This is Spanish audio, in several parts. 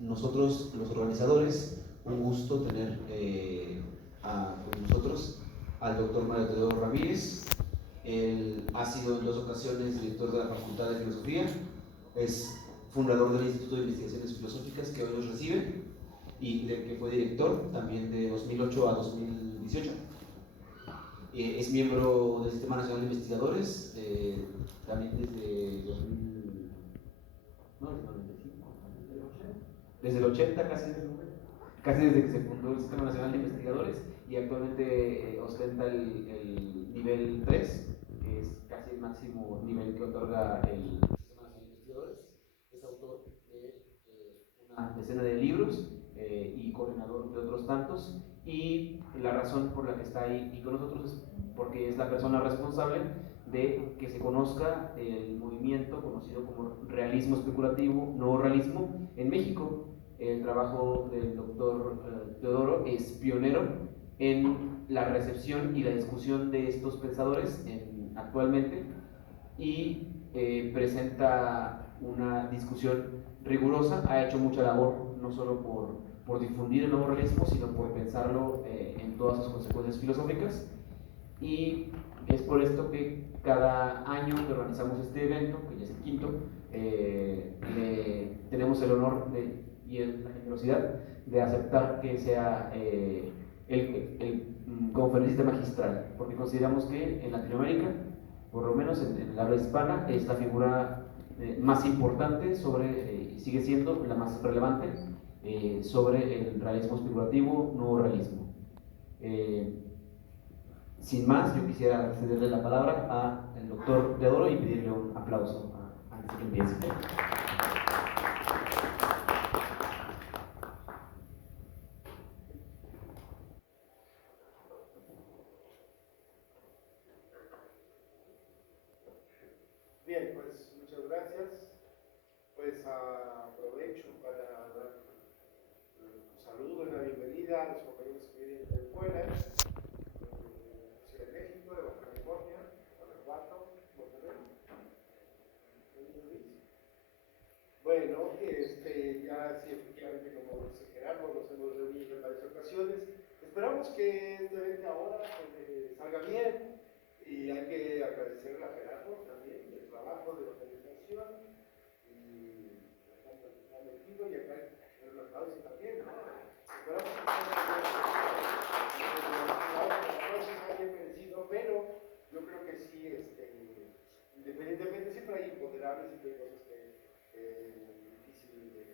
nosotros, los organizadores, un gusto tener con nosotros al doctor Mario Teodoro Ramírez. Él ha sido en 2 ocasiones director de la Facultad de Filosofía, es fundador del Instituto de Investigaciones Filosóficas que hoy nos recibe y del que fue director también de 2008 a 2018. Es miembro del Sistema Nacional de Investigadores, también desde 2000, no, desde 95, desde el 80 casi desde que se fundó el Sistema Nacional de Investigadores, y actualmente ostenta el nivel 3, que es casi el máximo nivel que otorga el Sistema Nacional de Investigadores. Es autor de una decena de libros y coordinador de otros tantos, y la razón por la que está ahí con nosotros es porque es la persona responsable de que se conozca el movimiento conocido como realismo especulativo, no realismo, en México. El trabajo del doctor Teodoro es pionero en la recepción y la discusión de estos pensadores actualmente, y presenta una discusión rigurosa. Ha hecho mucha labor no solo por difundir el nuevo realismo, sino por pensarlo en todas sus consecuencias filosóficas, y es por esto que cada año que organizamos este evento, que ya es el quinto, tenemos el honor y la generosidad de aceptar que sea el conferencista magistral, porque consideramos que en Latinoamérica, por lo menos en la habla hispana, es la figura más importante y sigue siendo la más relevante sobre el realismo especulativo, nuevo realismo. Sin más, yo quisiera cederle la palabra al doctor Teodoro y pedirle un aplauso antes de que empiece. Bien, pues muchas gracias. Pues aprovecho para dar un saludo y la bienvenida a los compañeros que vienen de fuera, Ciudad de México, de Baja California, Guanajuato, Monterrey. Bueno, ya sí, efectivamente, como dice Gerardo, nos hemos reunido en varias ocasiones. Esperamos que este evento ahora salga bien, y hay que agradecerle a Gerardo también el trabajo de organización y la metido, y acá el aplauso también, ¿no? Esperamos que sea bien merecido, pero yo creo que sí, independientemente, siempre hay imponderables, siempre hay cosas difícil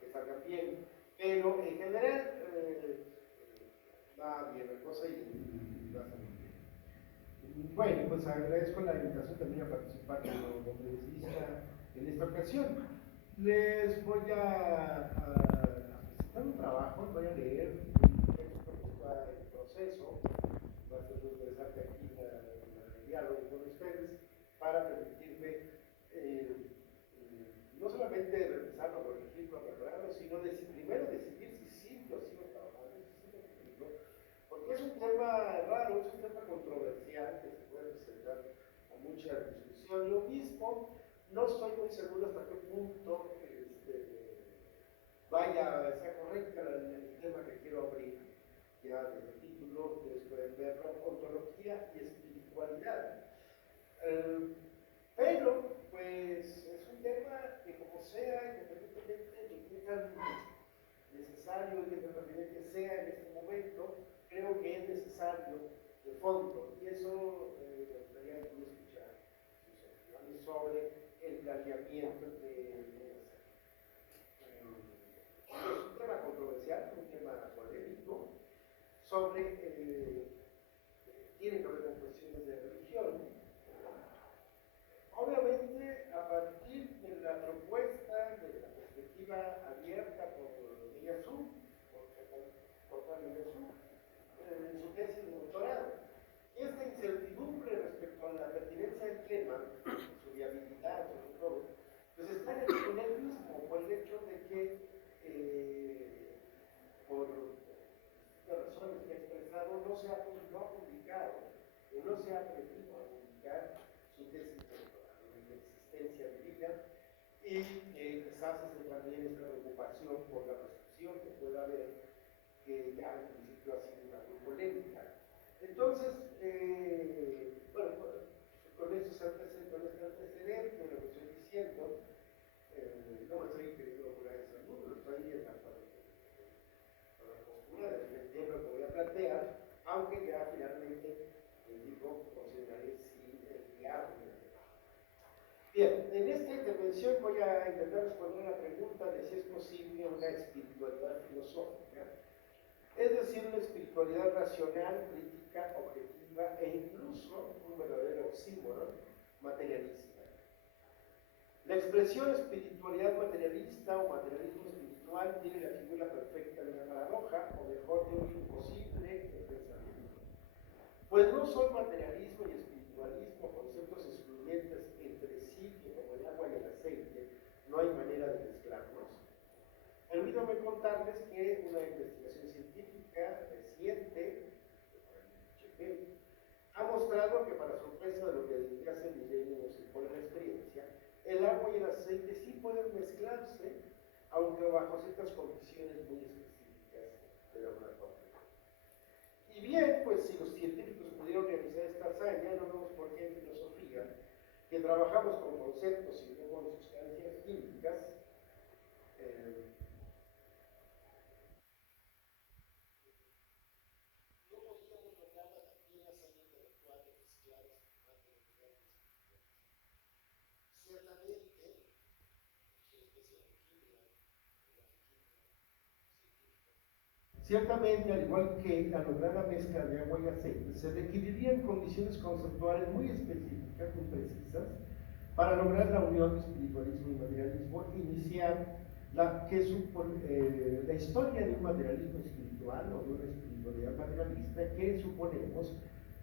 que salgan bien, pero en general va bien la cosa y va a salir bien. Bueno, pues agradezco la invitación también a participar como conferencista en esta ocasión. Les voy a presentar un trabajo, voy a leer un texto que está en proceso. Va a ser muy interesante aquí el diálogo con ustedes para permitirme no solamente revisarlo, corregirlo, mejorarlo, sino primero decidir si sí lo sigo trabajando, si sí lo utilizo, porque es un tema raro, es un tema controversial que se puede presentar a mucha discusión. Lo mismo, no estoy muy seguro hasta qué punto sea correcta el tema que quiero abrir. Ya desde el título ustedes pueden verlo: ontología y espiritualidad. Pero, pues, es un tema que, como sea, independientemente de qué tan necesario y qué tan pertinente sea en este momento, creo que es necesario de fondo, y eso me gustaría escuchar sus opiniones sobre el planteamiento de hacer. Es un tema controversial, un tema polémico, tiene que ver con cuestiones de religión. Obviamente, a partir de la propuesta, de la perspectiva abierta por Iñazú, por Juan Iñazú, en su tesis de doctorado, y esta incertidumbre respecto a la pertinencia del tema, su viabilidad, sobre todo, pues está en él mismo, por el hecho de que, por las razones que he expresado, no ha publicado, no se ha atrevido a publicar su tesis de doctorado, de existencia divina, y quizás ese también es la preocupación preocupación por la recepción que pueda haber, que ya en principio ha sido una muy polémica. Entonces, bueno, con este antecedente, lo que estoy diciendo, no me estoy queriendo curar ese mundo, lo estoy en la postura de defender lo que voy a plantear, aunque ya finalmente, les digo, consideraré si es viable. Bien, en esta intervención voy a intentar responder a la pregunta de si es posible una espiritualidad filosófica, es decir, una espiritualidad racional, crítica, objetiva e incluso un verdadero oxímoron materialista. La expresión espiritualidad materialista o materialismo espiritual tiene la figura perfecta de una paradoja, o mejor, de un imposible de pensamiento. Pues no son materialismo y espiritualismo conceptos excluyentes entre sí, que como el agua y el aceite no hay manera de mezclarlos. Permítanme contarles que una investigación científica reciente ha mostrado que, para sorpresa de lo que desde hace milenios se pone la experiencia, el agua y el aceite sí pueden mezclarse, aunque bajo ciertas condiciones muy específicas de la laboratorio. Y bien, pues si los científicos pudieron realizar esta hazaña, no vemos por qué en filosofía, que trabajamos con conceptos y no con sustancias químicas, no podríamos lograr la también hazaña intelectual de mezclar materialidades. Ciertamente, ciertamente, al igual que la lograda mezcla de agua y aceite, se requerirían condiciones conceptuales muy específicas, muy precisas, para lograr la unión de espiritualismo y materialismo, iniciar la historia de un materialismo espiritual o de una espiritualidad materialista que, suponemos,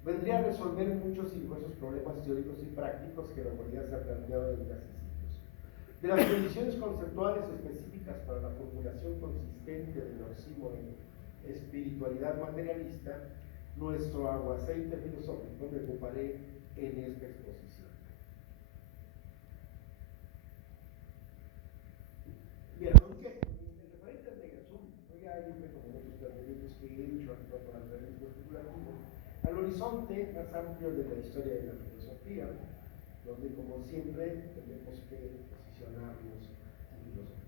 vendría a resolver muchos y diversos problemas teóricos y prácticos que la humanidad se ha planteado desde hace siglos. De las condiciones conceptuales específicas para la formulación consistente del oxímoron espiritualidad materialista, nuestro agua-aceite filosófico, me ocuparé en esta exposición. Bien, aunque en referente al Megasum, voy a irme como otros planteamientos que he hecho en cuanto al realismo especulativo, al horizonte más amplio de la historia de la filosofía, donde, como siempre, tenemos que posicionarnos en filosofía.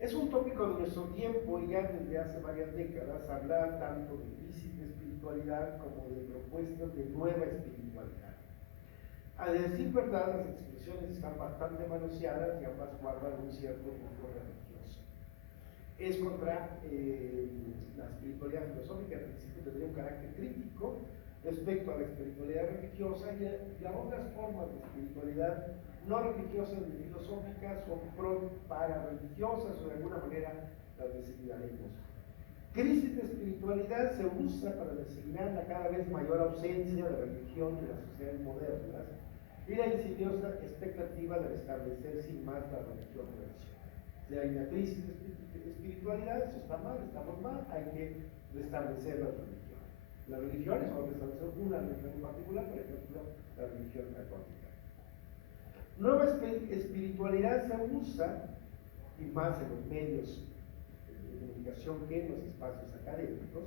Es un tópico de nuestro tiempo y ya desde hace varias décadas hablar tanto de crisis de espiritualidad como de propuestas de nueva espiritualidad. A decir verdad, las expresiones están bastante manoseadas y ambas guardan un cierto punto religioso. Es contra la espiritualidad filosófica, al principio tendría un carácter crítico respecto a la espiritualidad religiosa y a otras formas de espiritualidad no religiosas ni filosóficas o para-religiosas, o de alguna manera las designaremos. Crisis de espiritualidad se usa para designar la cada vez mayor ausencia de religión en las sociedades modernas y la insidiosa expectativa de restablecer sin más la religión tradicional. Si hay una crisis de espiritualidad, eso está mal, estamos mal, hay que restablecer la religión. Las religiones, vamos a restablecer una religión en particular, por ejemplo, la religión católica. Nueva espiritualidad se usa, y más en los medios de comunicación que en los espacios académicos,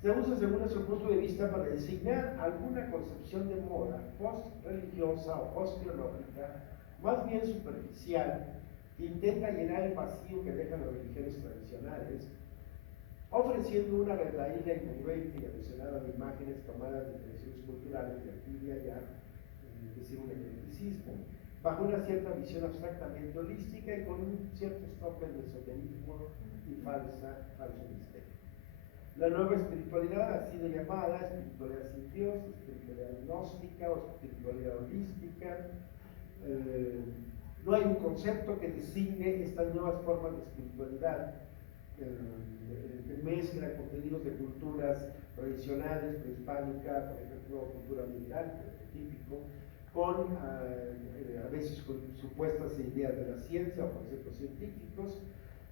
se usa según nuestro punto de vista para designar alguna concepción de moda post-religiosa o post-teológica, más bien superficial, que intenta llenar el vacío que dejan las religiones tradicionales, ofreciendo una retahíla incongruente y alucinada de imágenes tomadas de tradiciones culturales de aquí y de allá, es decir, un eclecticismo, bajo una cierta visión abstractamente holística y con un ciertos toques de esoterismo y falso misterio. La nueva espiritualidad ha sido llamada espiritualidad sin Dios, espiritualidad gnóstica o espiritualidad holística. No hay un concepto que designe estas nuevas formas de espiritualidad que mezcla contenidos de culturas tradicionales, prehispánica, por ejemplo, cultura militar, típico, con a veces con supuestas ideas de la ciencia o conceptos científicos.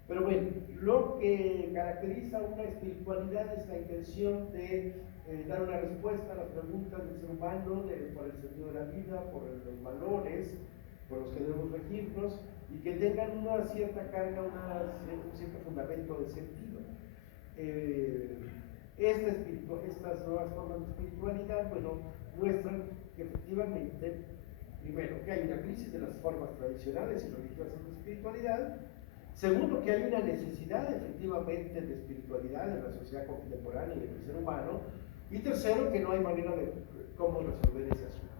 Pero bueno, lo que caracteriza una espiritualidad es la intención de dar una respuesta a las preguntas del ser humano por el sentido de la vida, por los valores por los que debemos regirnos, y que tengan una cierta carga, un cierto fundamento de sentido. Estas nuevas formas de espiritualidad, bueno, muestran que efectivamente, primero, que hay una crisis de las formas tradicionales y religiosas de espiritualidad. Segundo, que hay una necesidad efectivamente de espiritualidad en la sociedad contemporánea y en el ser humano. Y tercero, que no hay manera de cómo resolver ese asunto.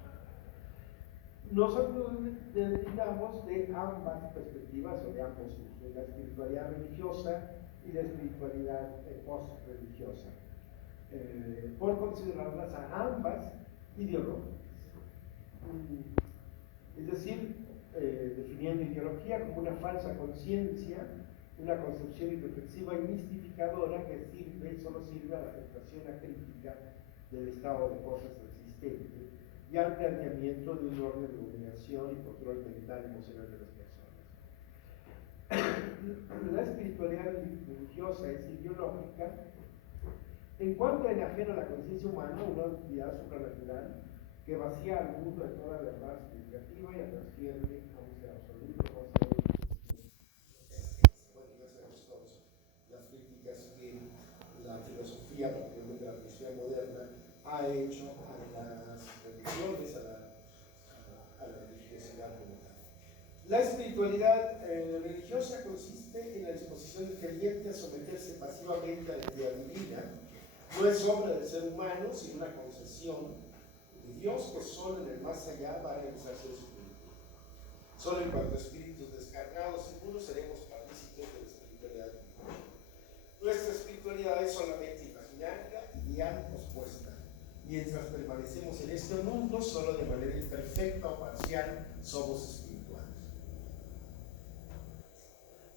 Nosotros necesitamos de ambas perspectivas o de ambos usos, de la espiritualidad religiosa y la espiritualidad post-religiosa, por considerarlas a ambas ideológicas. Es decir, definiendo ideología como una falsa conciencia, una concepción irreflexiva y mistificadora que solo sirve a la aceptación acrítica del estado de cosas existente y al planteamiento de un orden de dominación y control mental y emocional de las personas. La espiritualidad religiosa es ideológica en cuanto enajena a la conciencia humana, una entidad supranatural que vacía al mundo de toda verdad significativa y la transfiere a un ser absoluto, a un ser bueno, ya sabemos todos las críticas que la filosofía, particularmente la filosofía moderna, ha hecho a las religiones, a la religiosidad como tal. La espiritualidad religiosa consiste en la disposición del creyente a someterse pasivamente a la entidad divina. No es obra del ser humano, sino una concesión de Dios que solo en el más allá va a realizarse de su espíritu. Solo en cuanto a espíritus descargados y puros seremos partícipes de la espiritualidad divina. Nuestra espiritualidad es solamente imaginaria, ideal, pospuesta. Mientras permanecemos en este mundo, solo de manera imperfecta o parcial somos espirituales.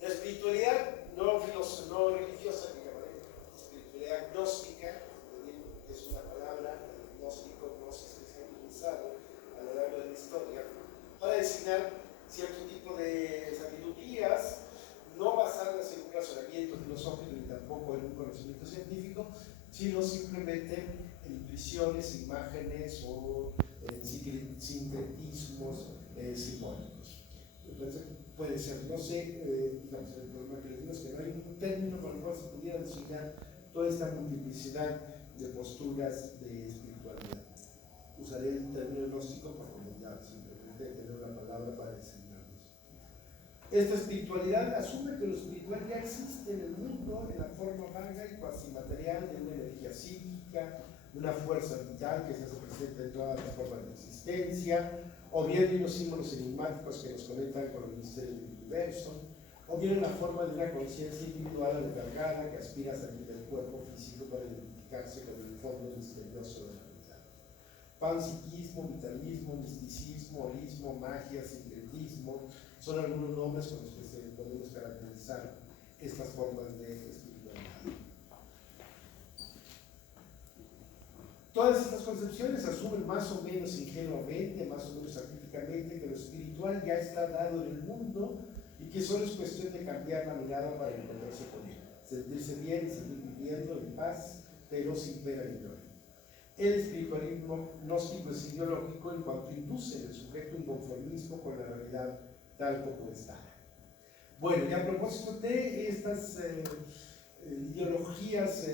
La espiritualidad no religiosa, que llamaré espiritualidad gnóstica, es una palabra, gnóstico, gnosis, que se ha utilizado a lo largo de la historia para designar cierto tipo de sabidurías no basadas en un razonamiento filosófico ni tampoco en un conocimiento científico, sino simplemente en intuiciones, imágenes o sincretismos simbólicos. Entonces, puede ser, no sé, digamos, el problema que les digo es que no hay un término con el cual se pudiera designar toda esta multiplicidad de posturas de espiritualidad. Usaré el término gnóstico para comentar, simplemente tener una palabra para designarlos. Esta espiritualidad asume que lo espiritual ya existe en el mundo en la forma vaga y cuasi material de una energía psíquica, de una fuerza vital que se hace presente en todas las formas de existencia, o bien de unos símbolos enigmáticos que nos conectan con los misterios del universo, o bien en la forma de una conciencia individual albergada que aspira a salir del cuerpo físico para identificarse con el fondo misterioso de la vida. Panpsiquismo, vitalismo, misticismo, holismo, magia, sincretismo, son algunos nombres con los que podemos caracterizar estas formas de espiritualidad. Todas estas concepciones asumen más o menos ingenuamente, más o menos artísticamente, que lo espiritual ya está dado en el mundo y que solo es cuestión de cambiar la mirada para encontrarse con él, sentirse bien y seguir viviendo en paz, pero sin pena ni gloria. El espiritualismo gnóstico es ideológico en cuanto induce en el sujeto un conformismo con la realidad tal como está. Bueno, y a propósito de estas ideologías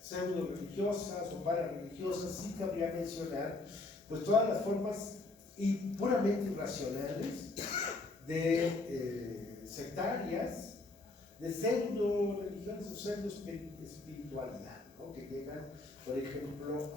pseudo-religiosas o para-religiosas, sí cabría mencionar pues todas las formas puramente irracionales de sectarias, de pseudo-religiones o pseudo-espiritualidad, ¿no? Que llegan, por ejemplo,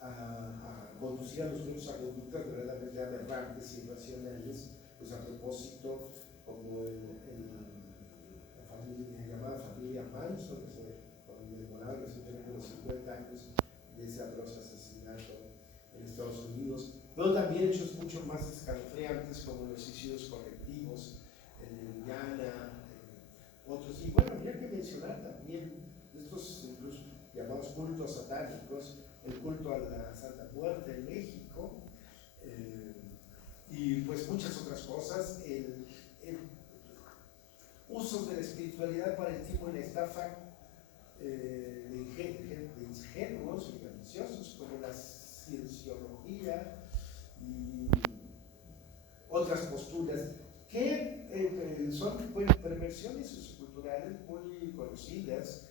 a conducir a los grupos a conductas verdaderamente aberrantes y irracionales, pues a propósito, como la familia, llamada familia Manson, que se conmemoraron recientemente los 50 años de ese atroz asesinato en Estados Unidos, pero también hechos mucho más escalofriantes como los suicidios colectivos en Indiana, otros. Y bueno, habría que mencionar también estos incluso llamados cultos satánicos, el culto a la Santa Muerte en México, y pues muchas otras cosas, el usos de la espiritualidad para el timo y la estafa de ingenuos y ambiciosos, como la cienciología y otras posturas que son perversiones socioculturales muy conocidas,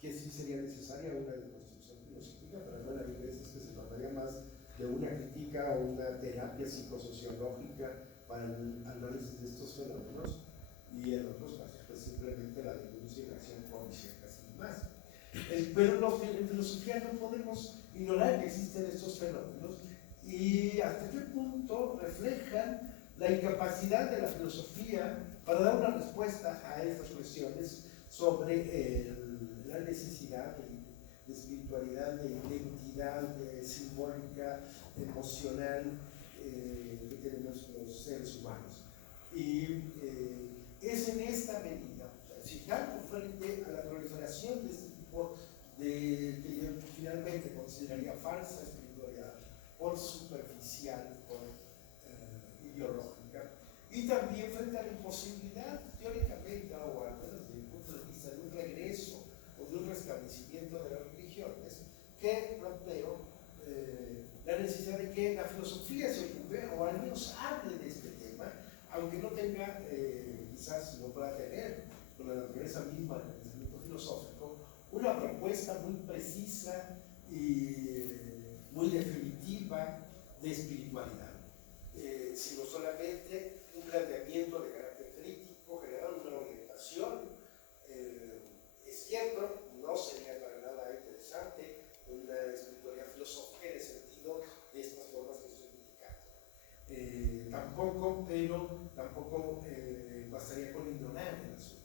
que sí sería necesaria una deconstrucción filosófica, pero bueno, hay veces que se trataría más de una crítica o una terapia psicosociológica para el análisis de estos fenómenos, y en otros casos pues simplemente la denuncia y la acción policíaca sin más. Pero en filosofía no podemos ignorar que existen estos fenómenos y hasta qué punto reflejan la incapacidad de la filosofía para dar una respuesta a estas cuestiones sobre la necesidad de espiritualidad, de identidad simbólica, emocional que tenemos los seres humanos. Y es en esta medida, si estamos frente a la proliferación de este tipo de que yo finalmente consideraría falsa espiritualidad, por superficial, por ideológica, y también frente a la imposibilidad teóricamente, o al menos desde el punto de vista de un regreso o de un restablecimiento de las religiones, que planteo la necesidad de que la filosofía se ocupe, o al menos hable de este tema, aunque no tenga, quizás no pueda tener, con la naturaleza misma del pensamiento filosófico, una propuesta muy precisa y muy definitiva de espiritualidad, sino solamente un planteamiento de carácter crítico, generar una orientación. Es cierto, no sería para nada interesante una espiritualidad filosófica en el sentido de estas formas que estoy criticando. Tampoco bastaría con ignorar el asunto.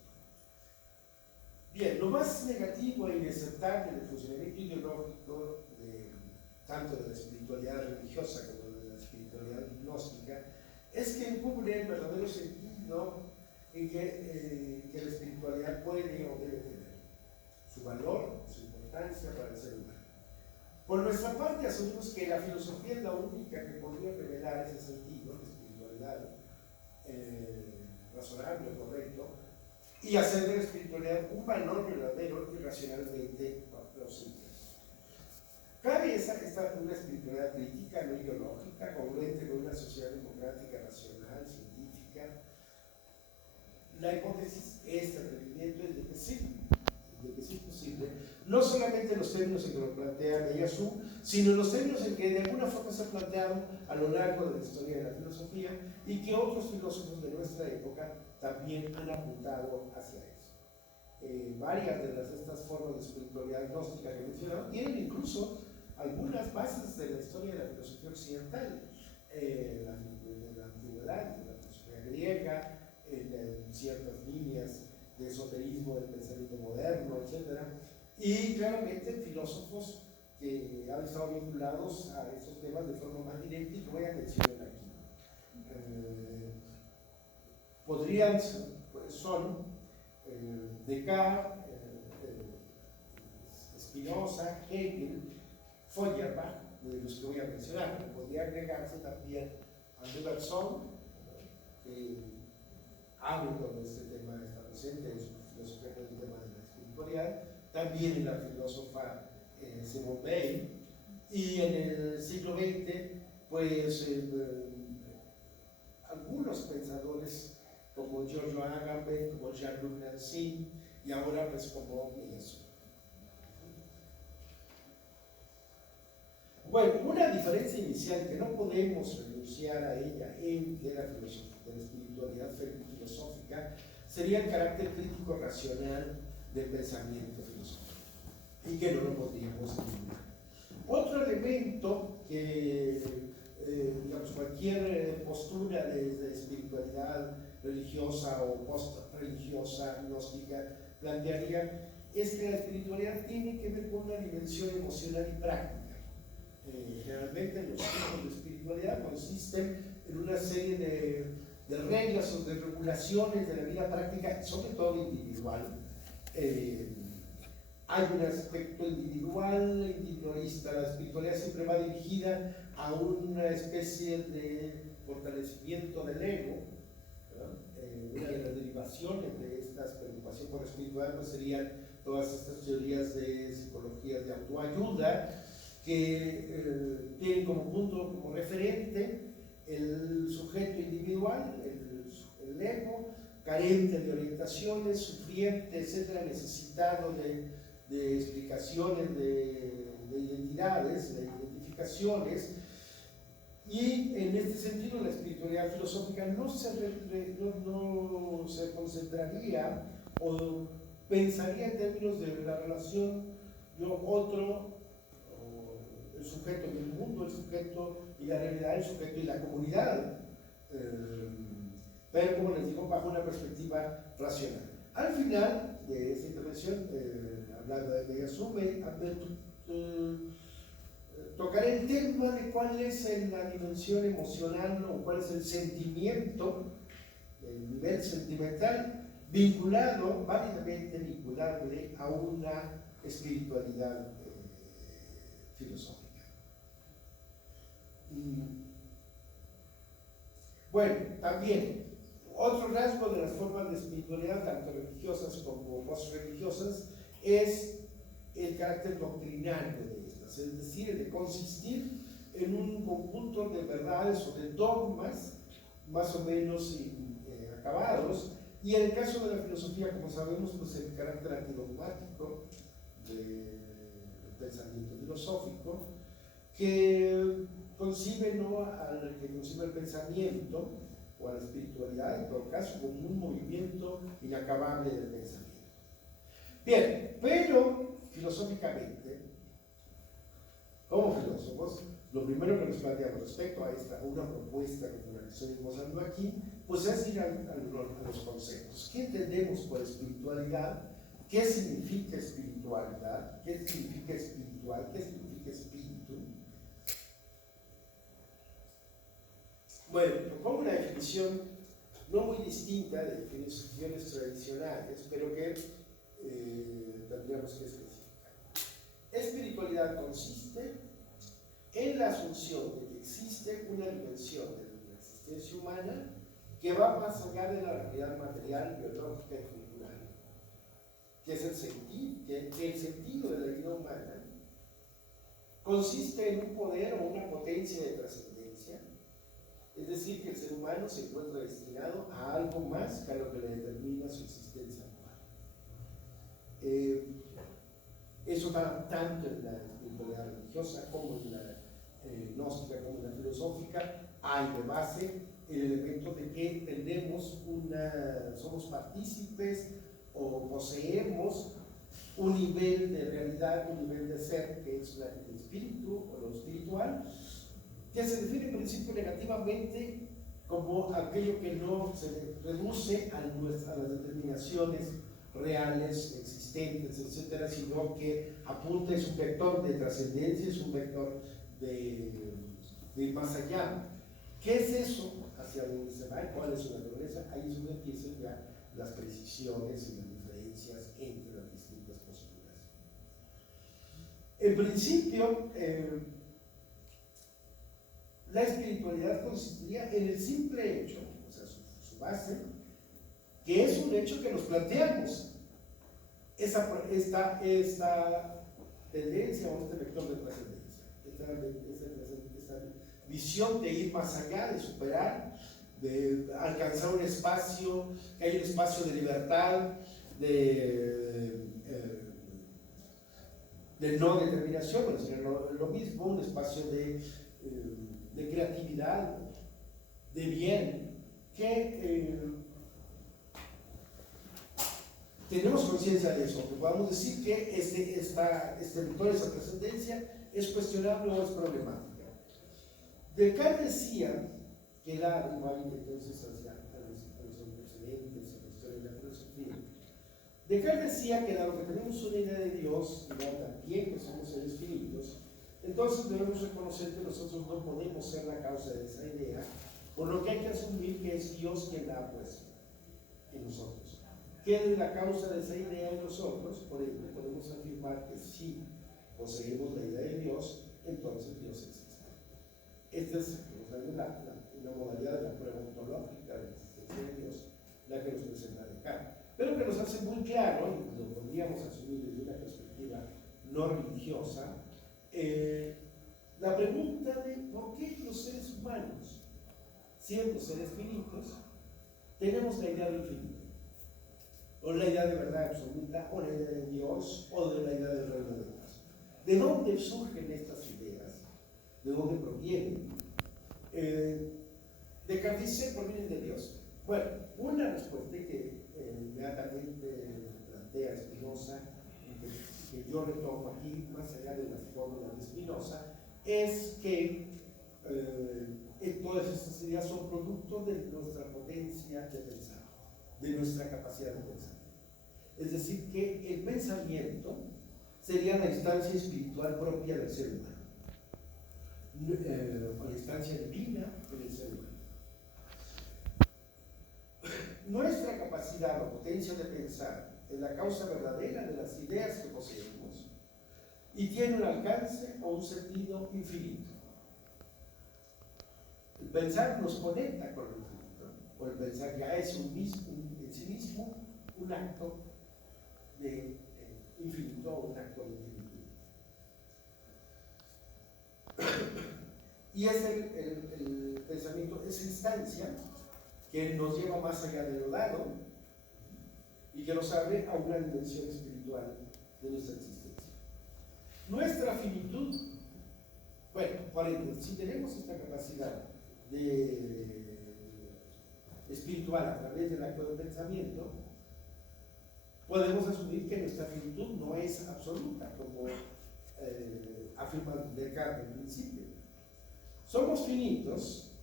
Bien, lo más negativo e inaceptable del funcionamiento ideológico tanto de la espiritualidad religiosa como de la espiritualidad gnóstica es que encubre el verdadero sentido en que la espiritualidad puede o debe tener, su valor, su importancia para el ser humano. Por nuestra parte, asumimos que la filosofía es la única que podría revelar ese sentido de espiritualidad razonable, correcto, y hacer de la espiritualidad un valor verdadero y racionalmente plausible. Cabe una espiritualidad crítica, no ideológica, congruente con una sociedad democrática, racional, científica. La hipótesis es el rendimiento es de que sí es posible, no solamente en los términos en que lo plantea Meillassoux, sino en los términos en que de alguna forma se ha planteado a lo largo de la historia de la filosofía y que otros filósofos de nuestra época también han apuntado hacia eso. Varias de estas formas de espiritualidad gnóstica que mencionaron tienen incluso algunas bases de la historia de la filosofía occidental, de la antigüedad, de la filosofía griega, en ciertas líneas de esoterismo del pensamiento moderno, etc. Y claramente filósofos que han estado vinculados a estos temas de forma más directa y que voy a mencionar aquí. Son Descartes, Spinoza, Hegel, Feuerbach, de los que voy a mencionar. Podría agregarse también a Bergson, que habla cuando este tema está presente en su filosofía con el tema de la espiritualidad, también en la filósofa Simone Weil, y en el siglo XX, pues algunos pensadores como Giorgio Agamben, como Jean-Luc Nancy, y ahora pues como Meillassoux. Bueno, una diferencia inicial que no podemos renunciar a ella de la espiritualidad filosófica sería el carácter crítico racional del pensamiento filosófico, y que no lo podríamos eliminar. Otro elemento que digamos, cualquier postura de espiritualidad religiosa o post-religiosa, gnóstica, plantearía es que la espiritualidad tiene que ver con una dimensión emocional y práctica. Generalmente los tipos de espiritualidad consisten en una serie de reglas o de regulaciones de la vida práctica, sobre todo individual. Hay un aspecto individualista, la espiritualidad siempre va dirigida a una especie de fortalecimiento del ego. Una de las derivaciones de esta preocupación por la espiritualidad pues serían todas estas teorías de psicología de autoayuda que tienen como punto, como referente el sujeto individual, el ego, carente de orientaciones, sufriente, etcétera, necesitado de explicaciones, de identidades, de identificaciones. Y en este sentido la espiritualidad filosófica no se concentraría o pensaría en términos de la relación yo-otro, el sujeto y el mundo, el sujeto y la realidad, el sujeto y la comunidad, pero como les digo, bajo una perspectiva racional. Al final de esta intervención, hablando de Megasume, tocaré el tema de cuál es la dimensión emocional o cuál es el sentimiento, el nivel sentimental vinculado, válidamente vinculable a una espiritualidad filosófica. Bueno, también otro rasgo de las formas de espiritualidad, tanto religiosas como post-religiosas, es el carácter doctrinario de estas, es decir, el de consistir en un conjunto de verdades o de dogmas más o menos acabados, y en el caso de la filosofía, como sabemos, pues el carácter antidogmático del pensamiento filosófico, que concibe, que concibe el pensamiento o a la espiritualidad, en todo caso, como un movimiento inacabable del pensamiento. Bien, pero filosóficamente, como filósofos, lo primero que nos planteamos respecto a una propuesta como la que estoy esbozando aquí, pues es ir a los conceptos. ¿Qué entendemos por espiritualidad? ¿Qué significa espiritualidad? ¿Qué significa espiritual? ¿Qué significa espíritu? Bueno, propongo una definición no muy distinta de definiciones tradicionales, pero que tendríamos que especificar. Espiritualidad consiste en la asunción de que existe una dimensión de la existencia humana que va más allá de la realidad material, biológica y cultural, que es el sentido de la vida humana consiste en un poder o una potencia de trascendencia, es decir, que el ser humano se encuentra destinado a algo más que a lo que le determina su existencia actual. Eso va tanto en la espiritualidad religiosa como en la gnóstica, como en la filosófica. Hay de base el elemento de que somos partícipes o poseemos un nivel de realidad, un nivel de ser, que es el espíritu o lo espiritual, que se define en principio negativamente como aquello que no se reduce a las determinaciones reales, existentes, etcétera, sino que apunta, es un vector de trascendencia, es un vector de ir más allá. ¿Qué es eso? ¿Hacia dónde se va? ¿Cuál es su naturaleza? Ahí es donde empiezan ya las precisiones y las diferencias entre las distintas posturas. En principio, la espiritualidad consistiría en el simple hecho, o sea, su base, que es un hecho que nos planteamos, esta tendencia o este vector de trascendencia, esta visión de ir más allá, de superar, de alcanzar un espacio, que hay un espacio de libertad, de no determinación, bueno, sería lo mismo, un espacio de creatividad, de bien, que tenemos conciencia de eso, que podamos decir que este vector, esa trascendencia, es cuestionable o es problemática. Descartes decía que dado, igual entonces hacia los antecedentes, a la historia de la filosofía, Descartes decía que dado que tenemos una idea de Dios, y dado también que somos seres finitos, entonces debemos reconocer que nosotros no podemos ser la causa de esa idea, por lo que hay que asumir que es Dios quien la ha puesto en nosotros. ¿Qué es la causa de esa idea en nosotros? Por ejemplo, podemos afirmar que si poseemos la idea de Dios, entonces Dios existe. Esta es la modalidad de la prueba ontológica de la existencia de Dios, la que nos presenta Descartes, pero que nos hace muy claro, y lo podríamos asumir desde una perspectiva no religiosa, la pregunta de por qué los seres humanos siendo seres finitos, tenemos la idea de infinito, o la idea de verdad absoluta, o la idea de Dios, o de la idea del reino de Dios. ¿De dónde surgen estas ideas? ¿De dónde provienen? Descartes dice provienen de Dios. Bueno, una respuesta que inmediatamente plantea Spinoza, que yo retomo aquí, más allá de las fórmulas de Spinoza, es que todas estas ideas son producto de nuestra potencia de pensar, de nuestra capacidad de pensar. Es decir, que el pensamiento sería la instancia espiritual propia del ser humano, o la instancia divina del ser humano. Nuestra capacidad o potencia de pensar es la causa verdadera de las ideas que poseemos y tiene un alcance o un sentido infinito. El pensar nos conecta con el infinito, o el pensar ya es en sí mismo un acto de infinito o un acto de infinitud. Y es el pensamiento, esa instancia que nos lleva más allá de lo dado y que nos abre a una dimensión espiritual de nuestra existencia. Nuestra finitud, bueno, por ejemplo, si tenemos esta capacidad espiritual a través del acto de pensamiento, podemos asumir que nuestra finitud no es absoluta, como afirma Descartes en principio. Somos finitos,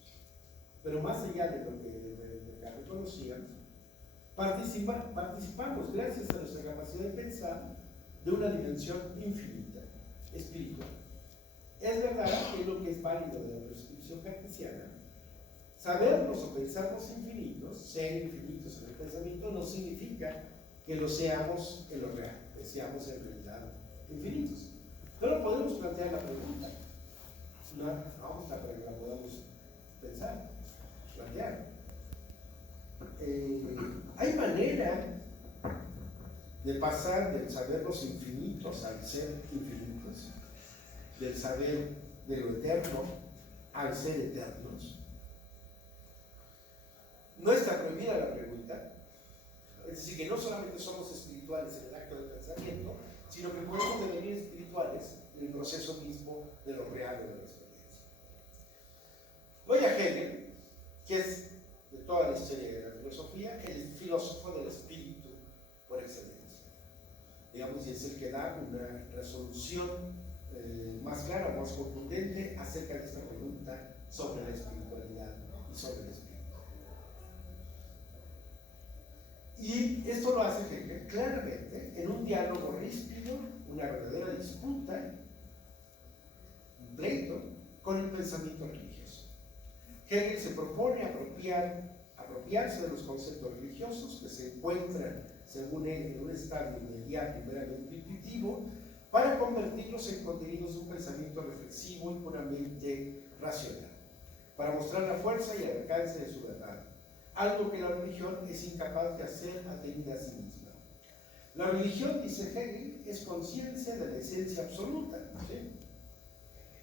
pero más allá de lo que Descartes conocía, participamos, gracias a nuestra capacidad de pensar, de una dimensión infinita, espiritual. Es verdad que es lo que es válido de la prescripción cartesiana. Sabernos o pensarnos infinitos, ser infinitos en el pensamiento, no significa que lo seamos en lo real, que seamos en realidad infinitos. Pero podemos plantear la pregunta, no para que la podamos pensar, plantear. ¿Hay manera de pasar del sabernos infinitos al ser infinitos? Del saber de lo eterno al ser eternos. No está prohibida la pregunta, es decir, que no solamente somos espirituales en el acto de pensamiento, sino que podemos devenir espirituales en el proceso mismo de lo real o de la experiencia. Voy a Hegel, que es de toda la historia de la filosofía el filósofo del espíritu por excelencia. Digamos, y es el que da una resolución más clara, más contundente acerca de esta pregunta sobre la espiritualidad y sobre el espíritu. Y esto lo hace Hegel claramente en un diálogo ríspido, una verdadera disputa, un pleito con el pensamiento religioso. Hegel se propone apropiarse de los conceptos religiosos que se encuentran, según él, en un estadio inmediato y meramente intuitivo, para convertirlos en contenidos de un pensamiento reflexivo y puramente racional, para mostrar la fuerza y el alcance de su verdad, algo que la religión es incapaz de hacer atenida a sí misma. La religión, dice Hegel, es conciencia de la esencia absoluta, ¿sí?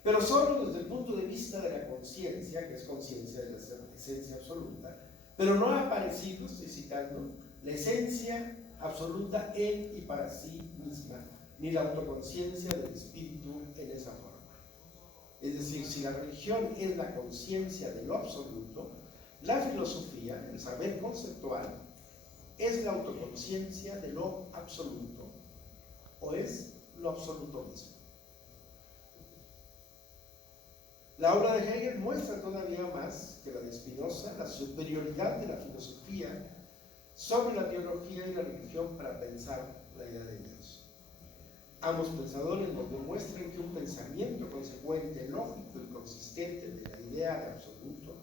Pero solo desde el punto de vista de la conciencia, que es conciencia de la esencia absoluta, pero no ha aparecido, estoy citando, la esencia absoluta en y para sí misma, ni la autoconciencia del espíritu en esa forma. Es decir, si la religión es la conciencia de lo absoluto, la filosofía, el saber conceptual, es la autoconciencia de lo absoluto, o es lo absoluto mismo. La obra de Hegel muestra todavía más que la de Spinoza la superioridad de la filosofía sobre la teología y la religión para pensar la idea de Dios. Ambos pensadores nos demuestran que un pensamiento consecuente, lógico y consistente de la idea de absoluto,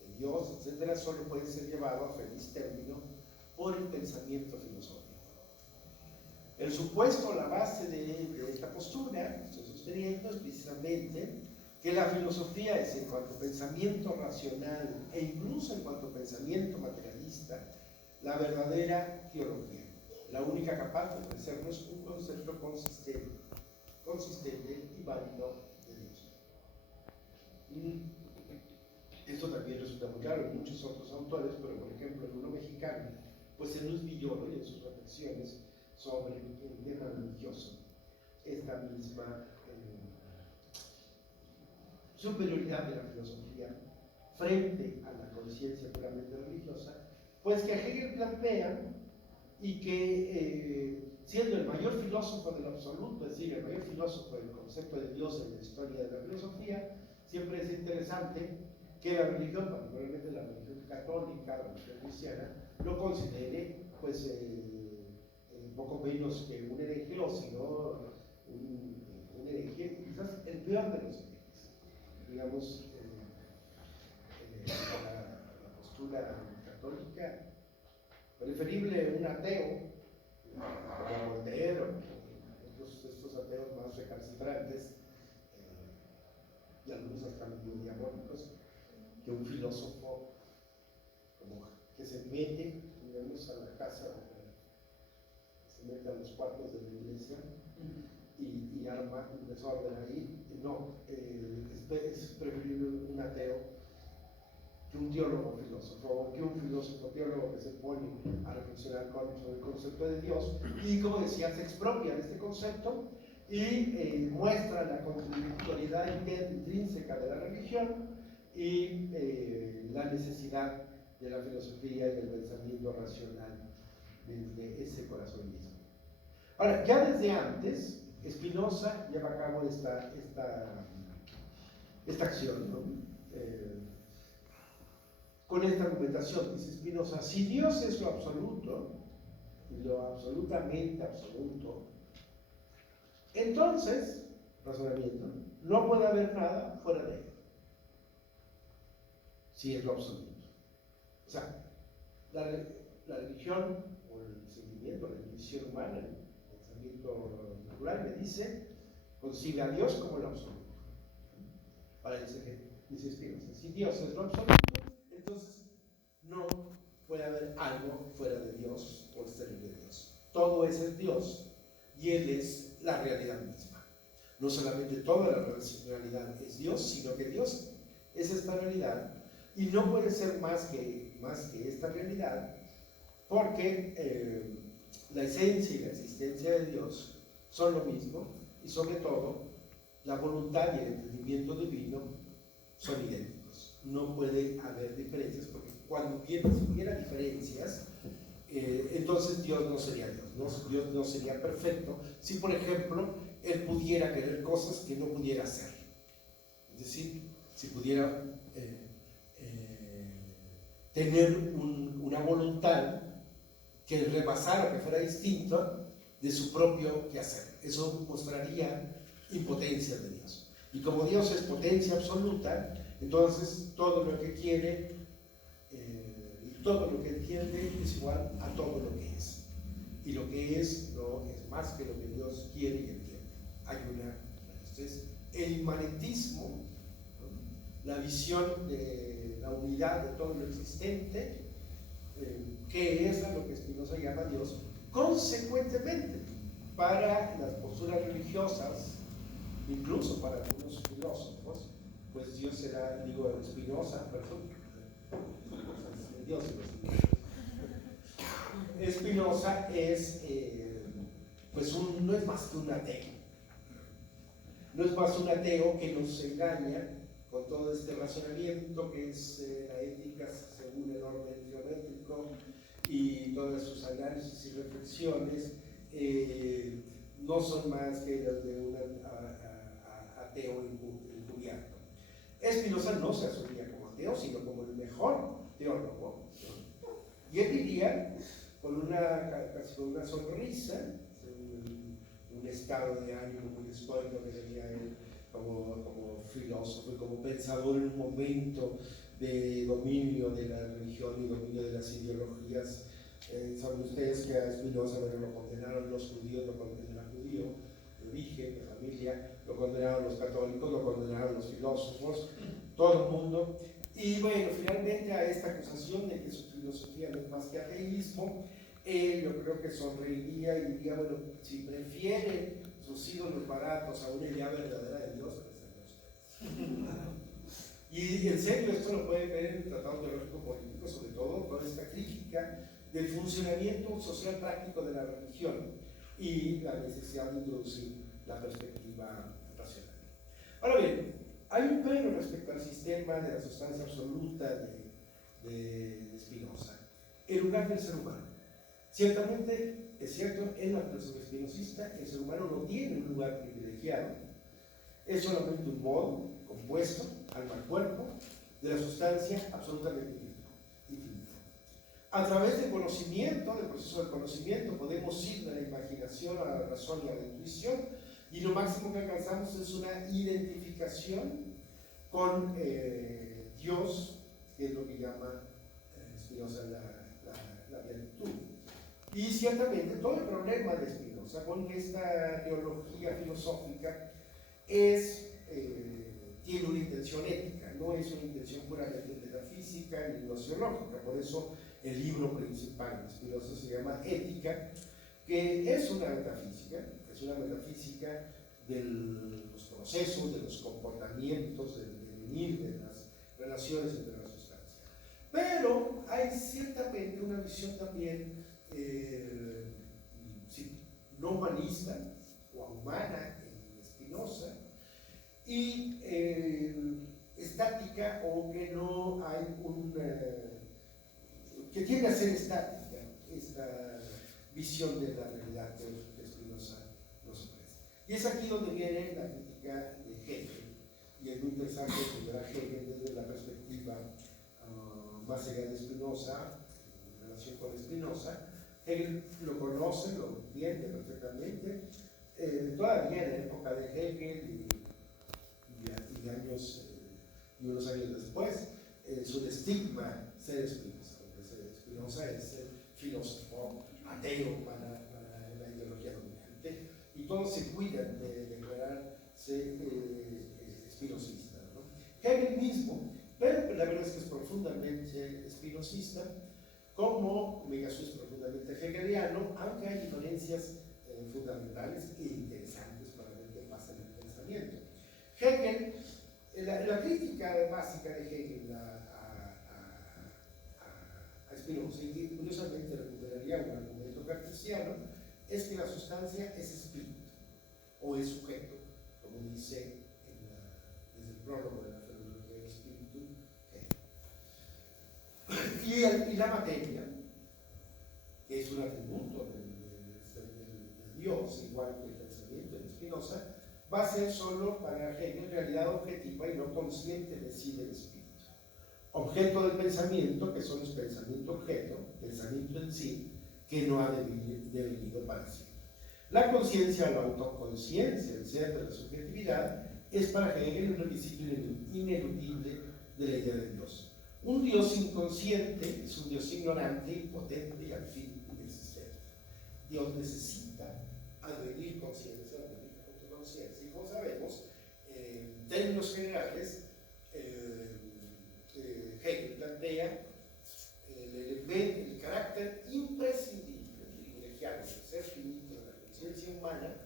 de Dios, etc., solo puede ser llevado a feliz término por el pensamiento filosófico. El supuesto, la base de esta postura, que estoy sosteniendo, es precisamente que la filosofía es, en cuanto a pensamiento racional e incluso en cuanto a pensamiento materialista, la verdadera teología, la única capaz de ofrecernos un concepto consistente y válido de Dios. Esto también resulta muy claro en muchos otros autores, pero por ejemplo en uno mexicano, pues en Luis Villoro y en sus reflexiones sobre el tema religioso, esta misma superioridad de la filosofía frente a la conciencia puramente religiosa, pues que Hegel plantea y que siendo el mayor filósofo del absoluto, es decir, el mayor filósofo del concepto de Dios en la historia de la filosofía, siempre es interesante que la religión, particularmente la religión católica, la religión cristiana, lo considere pues poco menos que un hereje, o sino un hereje, quizás el peor de los herejes. Digamos, la postura católica, preferible un ateo, como Voltaire, o estos ateos más recalcitrantes, y algunos hasta medio diabólicos, que un filósofo como que se mete, digamos, a la casa, se mete a los cuartos de la iglesia y arma un desorden ahí. No, es preferible un ateo que un teólogo filósofo, o que un filósofo teólogo que se pone a reflexionar sobre el concepto de Dios y, como decía, se expropia de este concepto y muestra la contradictoriedad intrínseca de la religión y la necesidad de la filosofía y del pensamiento racional desde ese corazón mismo. Ahora, ya desde antes, Spinoza lleva a cabo esta acción, ¿no? Con esta argumentación, dice Spinoza, si Dios es lo absoluto, y lo absolutamente absoluto, entonces, razonamiento, no puede haber nada fuera de él, si es lo absoluto. O sea, la religión, o el sentimiento, la intuición humana, el pensamiento natural me dice, concibe a Dios como lo absoluto. Ahora dice Spinoza, si Dios es lo absoluto, entonces no puede haber algo fuera de Dios o exterior de Dios. Todo es Dios y Él es la realidad misma. No solamente toda la realidad es Dios, sino que Dios es esta realidad y no puede ser más que esta realidad, porque la esencia y la existencia de Dios son lo mismo, y sobre todo la voluntad y el entendimiento divino son idénticos. No puede haber diferencias, porque cuando hubiera diferencias, entonces Dios no sería Dios, Dios no sería perfecto si, por ejemplo, Él pudiera querer cosas que no pudiera hacer. Es decir, si pudiera tener una voluntad que rebasara, que fuera distinta de su propio quehacer. Eso mostraría impotencia de Dios. Y como Dios es potencia absoluta, entonces todo lo que quiere y todo lo que entiende es igual a todo lo que es. Y lo que es no es más que lo que Dios quiere y entiende. Hay entonces, el inmanentismo, ¿no? La visión de la unidad de todo lo existente, que es a lo que Spinoza llama Dios, consecuentemente, para las posturas religiosas, incluso para algunos filósofos, pues Dios será, digo, Spinoza, perdón, Dios, Spinoza es, pues no es más que un ateo. No es más un ateo que nos engaña con todo este razonamiento que es la ética según el orden geométrico y todas sus análisis y reflexiones no son más que las de un ateo encubierto. Spinoza no se asumía como ateo, sino como el mejor teólogo, ¿no? Y él diría, casi con una sonrisa, un estado de ánimo muy estoico que tenía él como filósofo y como pensador en un momento de dominio de la religión y dominio de las ideologías. Saben ustedes que a Spinoza lo condenaron los judíos, lo condenaron judío de origen, de familia, lo condenaron los católicos, lo condenaron los filósofos, todo el mundo. Y bueno, finalmente a esta acusación de que su filosofía no es más que ateísmo, yo creo que sonreiría y diría, bueno, si prefiere sus ídolos baratos a una idea verdadera de Dios, pues ustedes. Y en serio, esto lo pueden ver en el Tratado Teológico Político, sobre todo, toda esta crítica del funcionamiento social práctico de la religión y la necesidad de introducir la perspectiva racional. Ahora bien, hay un pero respecto al sistema de la sustancia absoluta de Spinoza, el lugar del ser humano. Ciertamente, es cierto, en la filosofía espinosista, el ser humano no tiene un lugar privilegiado, es solamente un modo compuesto, alma-cuerpo, de la sustancia absolutamente infinita. A través del conocimiento, del proceso del conocimiento, podemos ir de la imaginación a la razón y a la intuición, y lo máximo que alcanzamos es una identificación con Dios, que es lo que llama Spinoza la virtud. Y ciertamente todo el problema de Spinoza con esta teología filosófica tiene una intención ética, no es una intención puramente metafísica ni gnoseológica. Por eso el libro principal de Spinoza se llama Ética, que es una metafísica de los procesos, de los comportamientos, del devenir, de las relaciones entre las sustancias. Pero hay ciertamente una visión también no humanista o humana en Spinoza, y estática, o que no hay que tiende a ser estática esta visión de la realidad que Spinoza nos ofrece. Y es aquí donde viene la crítica de Hegel, y es muy interesante ver a Hegel desde la perspectiva más allá de Spinoza, en relación con Spinoza. Hegel lo conoce, lo entiende perfectamente, todavía en la época de Hegel y años, y unos años después, es un estigma ser Spinoza, porque Spinoza es el filósofo ateo para la ideología dominante, y todos se cuidan de declararse spinozistas, ¿no? Hegel mismo, pero la verdad es que es profundamente spinozista, como Megasu es profundamente hegeliano, aunque hay diferencias fundamentales e interesantes para ver qué pasa en el pensamiento. Hegel, la crítica básica de Hegel a Spinoza, y curiosamente recuperaría un argumento cartesiano, es que la sustancia es espíritu, o es sujeto, como dice desde el prólogo de la fenomenología del espíritu, Hegel. Y la materia, que es un atributo de Dios, igual que el pensamiento de Spinoza, va a ser solo para Hegel realidad objetiva y no consciente de sí del espíritu. Objeto del pensamiento, que solo es pensamiento-objeto, pensamiento en sí, que no ha devenido para sí. La conciencia o la autoconciencia, el ser de la subjetividad, es para Hegel un requisito ineludible de la idea de Dios. Un Dios inconsciente es un Dios ignorante, impotente y al fin inexistente. Dios necesita advenir conciencia, advenir autoconciencia. Y como sabemos, en términos generales, Hegel plantea el carácter imprescindible, privilegiado del ser finito de la conciencia humana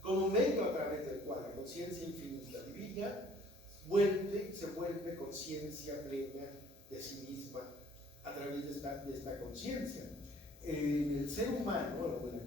como medio a través del cual la conciencia infinita divina se vuelve conciencia plena de sí misma a través de esta conciencia. El ser humano, o la conciencia